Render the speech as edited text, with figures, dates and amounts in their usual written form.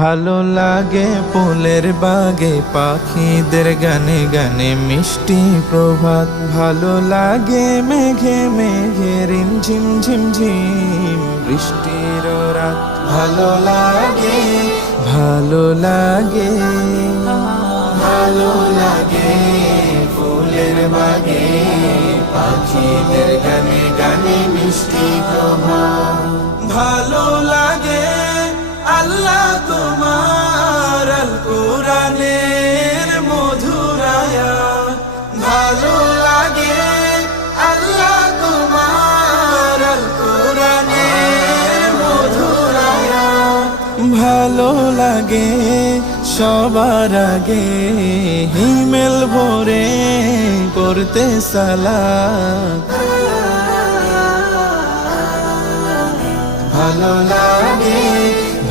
ভালো লাগে ফুলের বাগে পাখিদের গানে গানে মিষ্টি প্রভাত, ভালো লাগে মেঘে মেঘে রিমঝিম ঝিমঝিম বৃষ্টির রাত, ভালো লাগে ভালো লাগে ভালো লাগে ফুলের বাগে পাখিদের গানে গানে মিষ্টি প্রভাত, ভালো লাগে আল্লাহ তোমার আল কোরআনের মধুর আয়াত, ভালো লাগে আল্লাহ তোমার আল কোরআনের মধুর আয়াত, ভালো লাগে সবার আগে হিমেল ভরে করতে সালাত, ভালো লাগে